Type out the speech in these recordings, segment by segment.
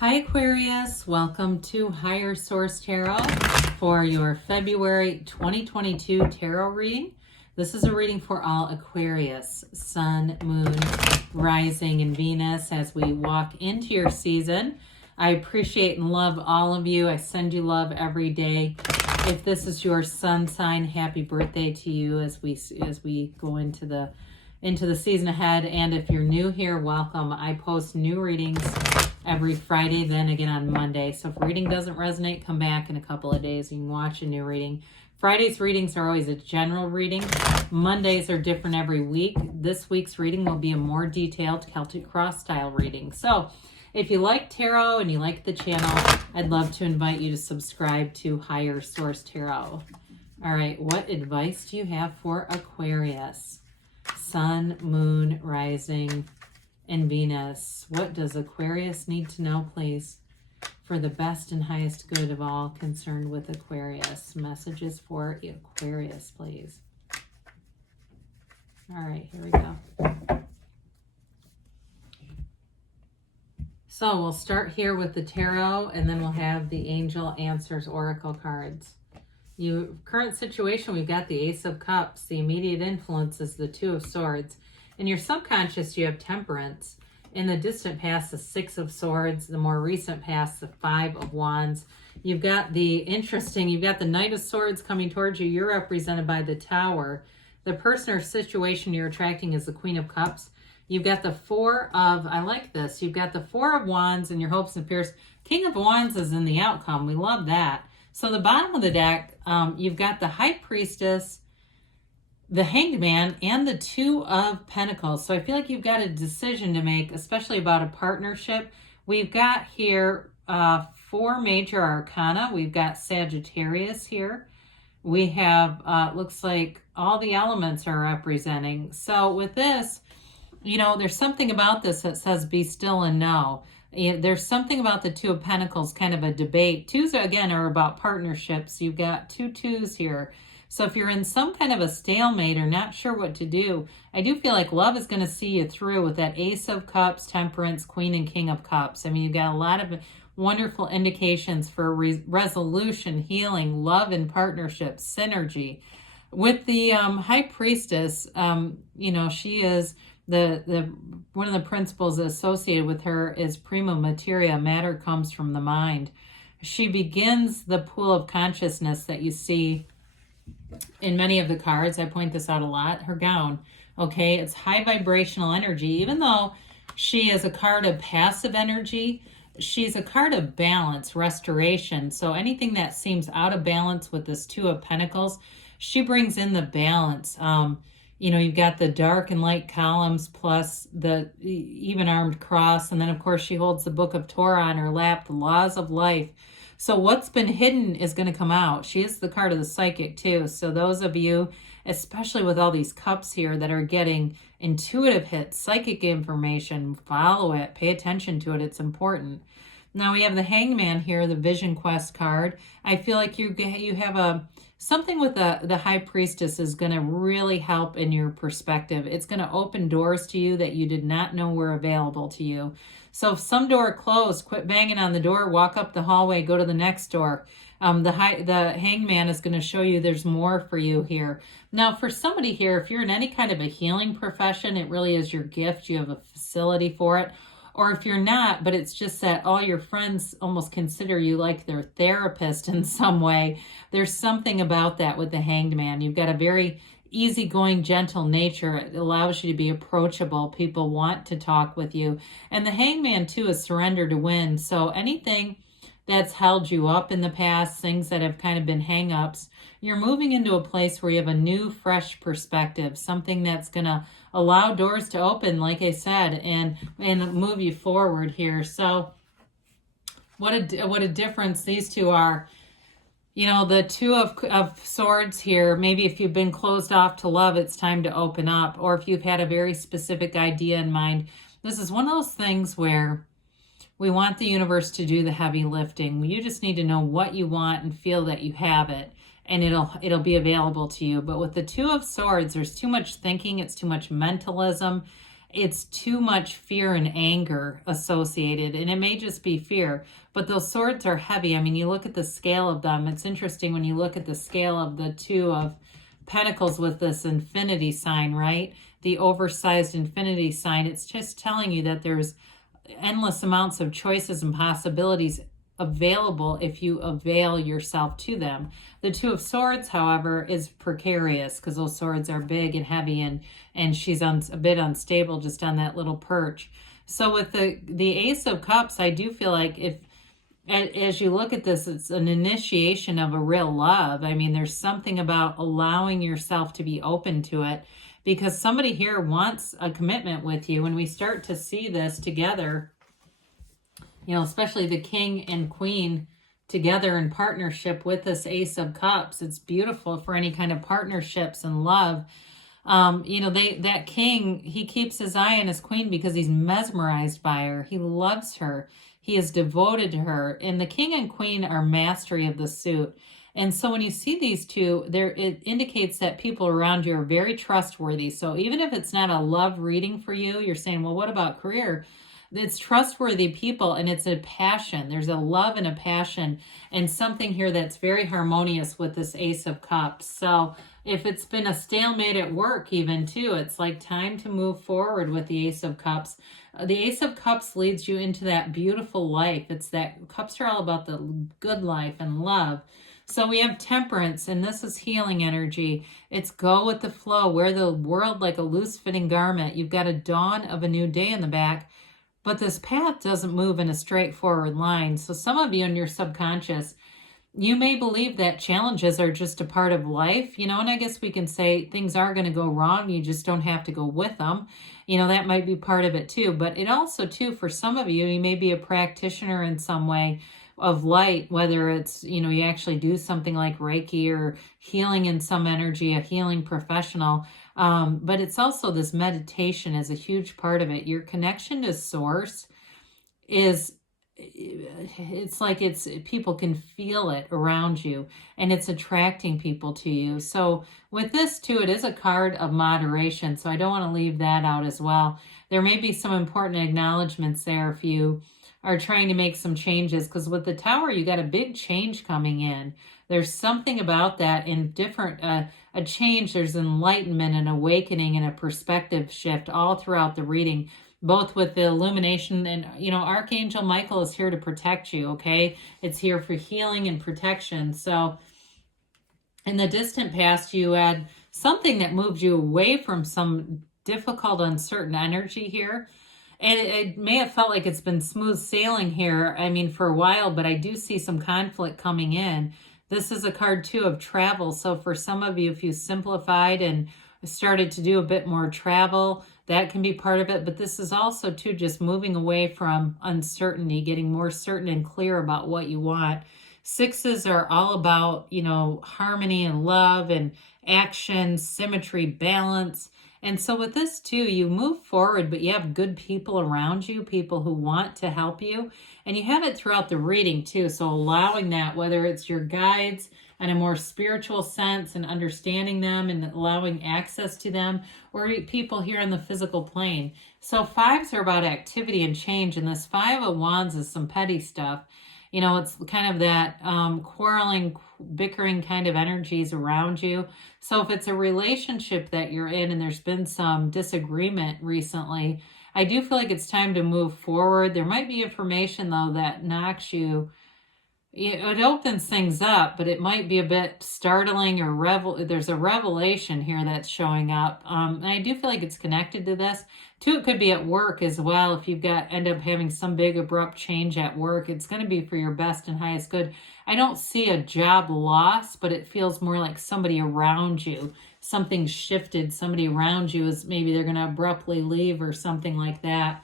Hi Aquarius, welcome to Higher Source Tarot for your February 2022 tarot reading. This is a reading for all Aquarius, Sun, Moon, Rising, and Venus as we walk into your season. I appreciate and love all of you. I send you love every day. If this is your sun sign, happy birthday to you as we go into the season ahead. And if you're new here, welcome. I post new readings every Friday, then again on Monday. So if reading doesn't resonate, come back in a couple of days. You can watch a new reading. Friday's readings are always a general reading. Mondays are different every week. This week's reading will be a more detailed Celtic Cross style reading. So if you like tarot and you like the channel, I'd love to invite you to subscribe to Higher Source Tarot. All right, what advice do you have for Aquarius? Sun, Moon, Rising, and Venus. What does Aquarius need to know, please, for the best and highest good of all concerned with Aquarius? Messages for Aquarius, please. All right, here we go. So we'll start here with the tarot, and then we'll have the Angel Answers Oracle cards. Your current situation, we've got the Ace of Cups. The immediate influence is the Two of Swords. In your subconscious, you have Temperance. In the distant past, the Six of Swords. The more recent past, the Five of Wands. You've got the Knight of Swords coming towards you. You're represented by the Tower. The person or situation you're attracting is the Queen of Cups. You've got the Four of, I like this, you've got the Four of Wands and your hopes and fears. King of Wands is in the outcome. We love that. So the bottom of the deck, you've got the High Priestess, the Hanged Man, and the Two of Pentacles. So I feel like you've got a decision to make, especially about a partnership. We've got here four major arcana. We've got Sagittarius here. We have, looks like all the elements are representing. So with this, there's something about this that says be still and know. There's something about the Two of Pentacles, kind of a debate. Twos, again, are about partnerships. You've got two twos here. So if you're in some kind of a stalemate or not sure what to do, I do feel like love is going to see you through with that Ace of Cups, Temperance, Queen, and King of Cups. I mean, you've got a lot of wonderful indications for resolution, healing, love and partnership, synergy. With the High Priestess, she is one of the principles associated with her is prima materia. Matter comes from the mind. She begins the pool of consciousness that you see in many of the cards. I point this out a lot. Her gown, okay, it's high vibrational energy. Even though she is a card of passive energy, she's a card of balance, restoration. So anything that seems out of balance with this Two of Pentacles, she brings in the balance. You've got the dark and light columns plus the even-armed cross. And then, of course, she holds the Book of Torah on her lap, the laws of life. So what's been hidden is going to come out. She is the card of the psychic too. So those of you, especially with all these cups here that are getting intuitive hits, psychic information, follow it, pay attention to it. It's important. Now we have the Hangman here, the Vision Quest card. I feel like you have something with the High Priestess is going to really help in your perspective. It's going to open doors to you that you did not know were available to you. So if some door closed, quit banging on the door, walk up the hallway, go to the next door. The Hangman is going to show you there's more for you here. Now, for somebody here, if you're in any kind of a healing profession, it really is your gift. You have a facility for it. Or if you're not, but it's just that all your friends almost consider you like their therapist in some way. There's something about that with the Hanged Man. You've got a very easygoing, gentle nature. It allows you to be approachable. People want to talk with you. And the Hangman, too, is surrender to win. So anything that's held you up in the past, things that have kind of been hang-ups, you're moving into a place where you have a new, fresh perspective, something that's going to allow doors to open, like I said, and move you forward here. So what a difference these two are. The Two of Swords here, maybe if you've been closed off to love, it's time to open up. Or if you've had a very specific idea in mind, this is one of those things where we want the universe to do the heavy lifting. You just need to know what you want and feel that you have it, and it'll be available to you. But with the Two of Swords, there's too much thinking. It's too much mentalism. it's too much fear and anger associated, and it may just be fear, but those swords are heavy. I mean, you look at the scale of them. It's interesting when you look at the scale of the Two of Pentacles with this infinity sign, right? The oversized infinity sign. It's just telling you that there's endless amounts of choices and possibilities available if you avail yourself to them. The Two of Swords, however, is precarious because those swords are big and heavy, and she's a bit unstable just on that little perch. So with the Ace of Cups, I do feel like if, as you look at this, it's an initiation of a real love. I mean, there's something about allowing yourself to be open to it, because somebody here wants a commitment with you. When we start to see this together, you know, especially the King and Queen together in partnership with this Ace of Cups, it's beautiful for any kind of partnerships and love. You know, that King, he keeps his eye on his Queen because he's mesmerized by her. He loves her. He is devoted to her. And the King and Queen are mastery of the suit. And so when you see these two, it indicates that people around you are very trustworthy. So even if it's not a love reading for you, you're saying, well, what about career? It's trustworthy people, and it's a passion. There's a love and a passion and something here that's very harmonious with this Ace of Cups. So if it's been a stalemate at work even too, it's like time to move forward with the Ace of Cups. The Ace of Cups leads you into that beautiful life. It's that cups are all about the good life and love. So we have Temperance, and this is healing energy. It's go with the flow, wear the world like a loose-fitting garment. You've got a dawn of a new day in the back, but this path doesn't move in a straightforward line. So some of you in your subconscious, you may believe that challenges are just a part of life, you know, and I guess we can say things are going to go wrong. You just don't have to go with them. You know, that might be part of it too. But it also too, for some of you, you may be a practitioner in some way of light, whether it's, you know, you actually do something like Reiki or healing in some energy, a healing professional. But it's also this meditation is a huge part of it. Your connection to source is, it's like people can feel it around you, and it's attracting people to you. So with this too, it is a card of moderation. So I don't want to leave that out as well. There may be some important acknowledgments there if you are trying to make some changes, because with the Tower, you got a big change coming in. There's something about that in different, a change. There's enlightenment and awakening and a perspective shift all throughout the reading, both with the illumination and, you know, Archangel Michael is here to protect you, okay? It's here for healing and protection. So in the distant past, you had something that moved you away from some difficult, uncertain energy here. And it may have felt like it's been smooth sailing here, I mean, for a while, but I do see some conflict coming in. This is a card, too, of travel. So for some of you, if you simplified and started to do a bit more travel, that can be part of it. But this is also, too, just moving away from uncertainty, getting more certain and clear about what you want. Sixes are all about, you know, harmony and love and action, symmetry, balance. And so with this too, you move forward, but you have good people around you, people who want to help you. And you have it throughout the reading too. So allowing that, whether it's your guides in a more spiritual sense and understanding them and allowing access to them, or people here on the physical plane. So fives are about activity and change. And this Five of Wands is some petty stuff. You know, it's kind of that quarreling, bickering kind of energies around you. So if it's a relationship that you're in and there's been some disagreement recently, I do feel like it's time to move forward. There might be information, though, that knocks you. It opens things up, but it might be a bit startling or there's a revelation here that's showing up. And I do feel like it's connected to this. Too, it could be at work as well. If you've end up having some big abrupt change at work, it's going to be for your best and highest good. I don't see a job loss, but it feels more like somebody around you. Something shifted. Somebody around you is maybe they're going to abruptly leave or something like that.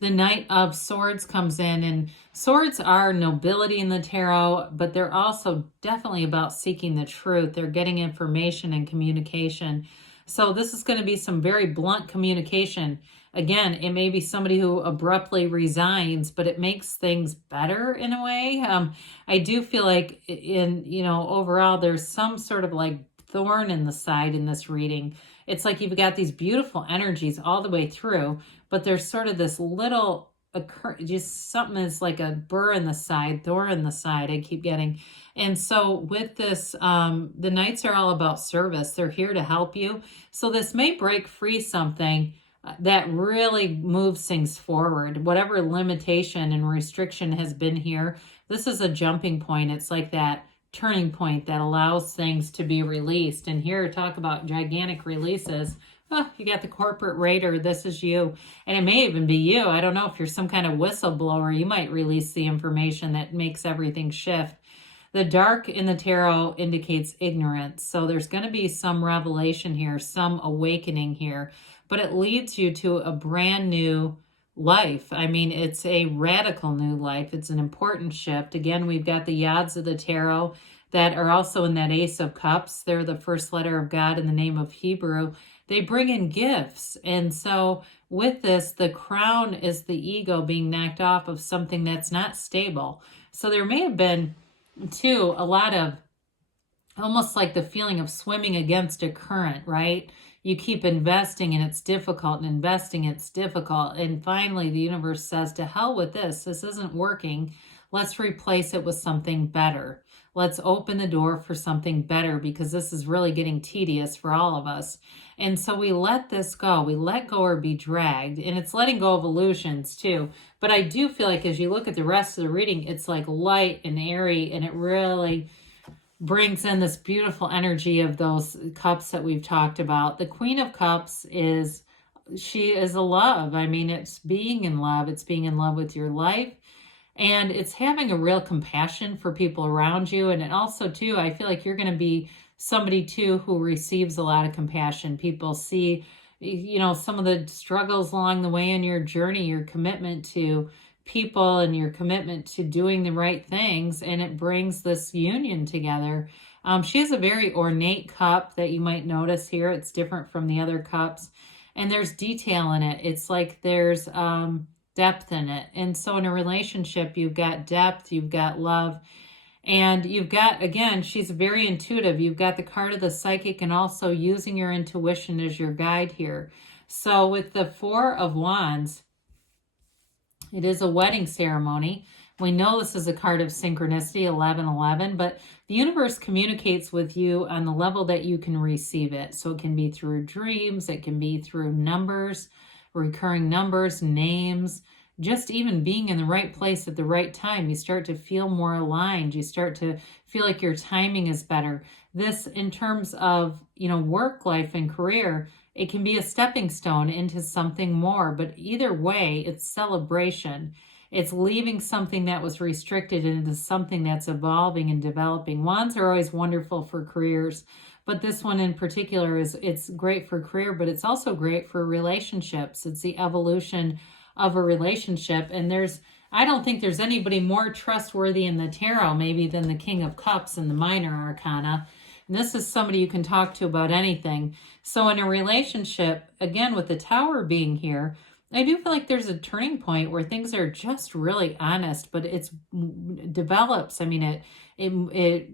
The Knight of Swords comes in, and swords are nobility in the tarot, but they're also definitely about seeking the truth. They're getting information and communication. So this is going to be some very blunt communication. Again, it may be somebody who abruptly resigns, but it makes things better in a way. I do feel like overall, there's some sort of like thorn in the side in this reading. it's like you've got these beautiful energies all the way through, but there's sort of this little just something is like a burr in the side, thorn in the side, I keep getting. And so with this, the Knights are all about service. They're here to help you. So this may break free something that really moves things forward. Whatever limitation and restriction has been here, this is a jumping point. It's like that turning point that allows things to be released. And here, talk about gigantic releases. Oh, you got the corporate raider. This is you. And it may even be you. I don't know if you're some kind of whistleblower. You might release the information that makes everything shift. The dark in the tarot indicates ignorance. So there's going to be some revelation here, some awakening here. But it leads you to a brand new life. I mean, it's a radical new life. It's an important shift. Again, we've got the Yads of the tarot that are also in that Ace of Cups. They're the first letter of God in the name of Hebrew. They bring in gifts. And so with this, the crown is the ego being knocked off of something that's not stable. So there may have been, too, a lot of almost like the feeling of swimming against a current, right? You keep investing and it's difficult, and investing, it's difficult. And finally, the universe says, to hell with this. This isn't working. Let's replace it with something better. Let's open the door for something better, because this is really getting tedious for all of us. And so we let this go. We let go or be dragged. And it's letting go of illusions too. But I do feel like as you look at the rest of the reading, it's like light and airy, and it really brings in this beautiful energy of those cups that we've talked about. The Queen of Cups she is a love. I mean, it's being in love. It's being in love with your life. And it's having a real compassion for people around you. And it also, too, I feel like you're going to be somebody, too, who receives a lot of compassion. People see, some of the struggles along the way in your journey, your commitment to people and your commitment to doing the right things, and it brings this union together. She has a very ornate cup that you might notice here. It's different from the other cups, and there's detail in it. It's like there's depth in it. And so in a relationship, you've got depth, you've got love, and you've got, again, she's very intuitive. You've got the card of the psychic and also using your intuition as your guide here. So with the Four of Wands, it is a wedding ceremony. We know this is a card of synchronicity, 1111, but the universe communicates with you on the level that you can receive it. So it can be through dreams, it can be through numbers, recurring numbers, names, just even being in the right place at the right time. You start to feel more aligned. You start to feel like your timing is better. This, in terms of, work life and career, it can be a stepping stone into something more, but either way, it's celebration. It's leaving something that was restricted into something that's evolving and developing. Wands are always wonderful for careers, but this one in particular it's great for career, but it's also great for relationships. It's the evolution of a relationship, and I don't think there's anybody more trustworthy in the tarot maybe than the King of Cups in the minor arcana. And this is somebody you can talk to about anything. So in a relationship, again, with the Tower being here, I do feel like there's a turning point where things are just really honest, but it develops. I mean, it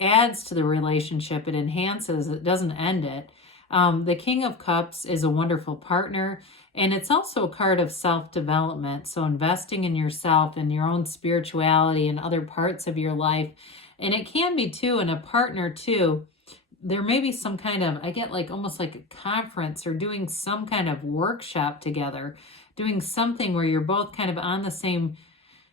adds to the relationship. It enhances. It doesn't end it. The King of Cups is a wonderful partner, and it's also a card of self-development. So investing in yourself and your own spirituality and other parts of your life. And it can be, too, in a partner, too. There may be some kind of, I get like almost like a conference or doing some kind of workshop together, doing something where you're both kind of on the same,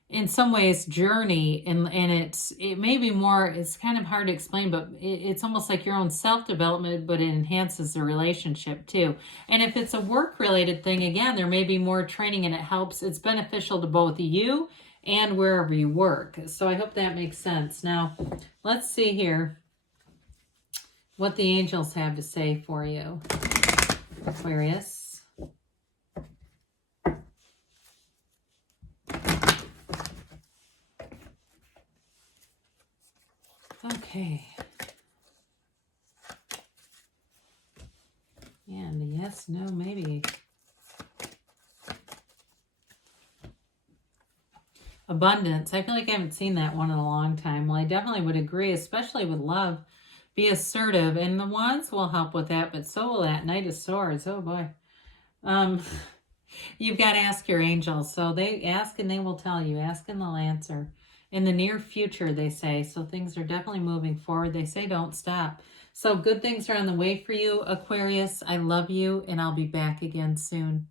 in some ways, journey. And it may be more, it's kind of hard to explain, but it's almost like your own self-development, but it enhances the relationship too. And if it's a work-related thing, again, there may be more training, and it's beneficial to both you and wherever you work. So I hope that makes sense. Now, let's see here what the angels have to say for you, Aquarius. Okay. And yes, no, maybe. Abundance. I feel like I haven't seen that one in a long time. Well, I definitely would agree, especially with love. Be assertive, and the wands will help with that, but so will that Knight of Swords. Oh boy. You've got to ask your angels. So they ask and they will tell you. Ask and they'll answer. In the near future, they say. So things are definitely moving forward. They say don't stop. So good things are on the way for you, Aquarius. I love you, and I'll be back again soon.